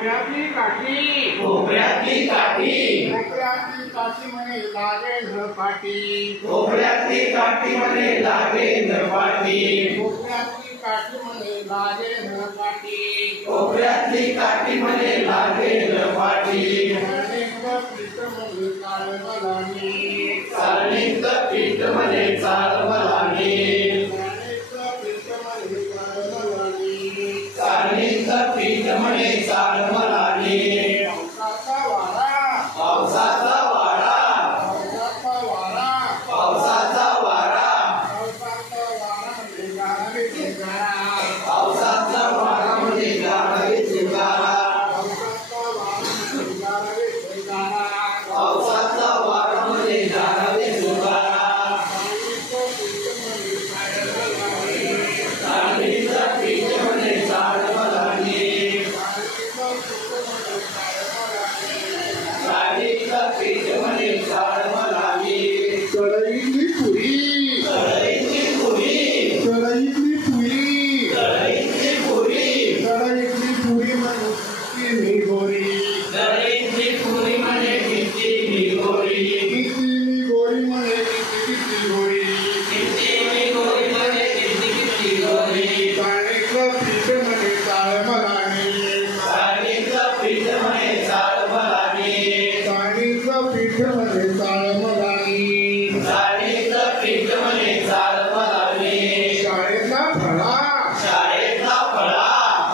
कोपऱ्यातली काठी कोपऱ्यातली काठी कोपऱ्यातली काठी म्हणे लागे झपाटी कोपऱ्यातली काठी म्हणे लागे झपाटी कोपऱ्यातली काठी म्हणे लागे झपाटी कोपऱ्यातली काठी म्हणे लागे झपाटी चाळणीचं पीठ म्हणे चाळमलानी चाळणीचं पीठ म्हणे चाळमलानी पावसाचा वारा पावसाचा वारा पावसाचा वारा म्हणजे गारावे चिंगारा पावसाचा वारा म्हणजे गारावे चिंगारा चाळणीचं पीठ म्हणे चाळमलानी चाळणीचं पीठ म्हणे चाळमलानी कढईतली पुरी कढईतली पुरी कढईतली पुरी कढईतली पुरी कढईतली पुरी म्हणजे मी गोरी कढईतली पुरी म्हणे किती मी गोरी किती मी गोरी म्हणे किती गोरी किती मी गोरी म्हणे किती गोरी चाळणीचं पीठ म्हणे चाळमलानी चाळणीचं पीठ म्हणे चाळमलानी चाळणीचं पीठ म्हणे चाळमलानी चाळणीचं पीठ म्हणे चाळमलानी शाळेतला फळा शाळेतला फळा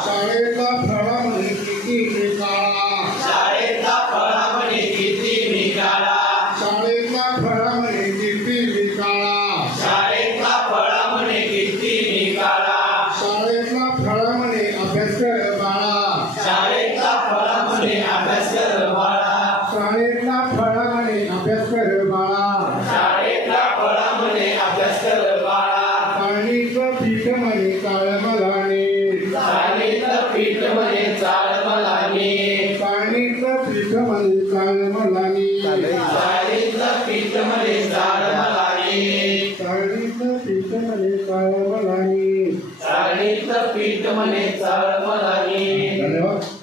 शाळेतला फळा म्हणे किती मी काळा शाळेतला फळा म्हणे किती मी काळा शाळेतला फळा म्हणे किती मी काळा शाळेतला फळा म्हणे किती मी काळा शाळेतला फळा म्हणे अभ्यास कर बाळा शाळेतला फळा म्हणे अभ्यास कर बाळा शाळेतला फळा म्हणे अभ्यास कर बाळा शाळेतला फळा म्हणे अभ्यास कर बाळा चाळणीचं पीठ म्हणे चाळमलानी चाळणीचं पीठ म्हणे चाळमलानी चाळणीचं पीठ म्हणे चाळमलानी चाळणीचं पीठ म्हणे चाळमलानी चाळणीचं पीठ म्हणे चाळमलानी चाळणीचं पीठ म्हणे चाळमलानी धन्यवाद.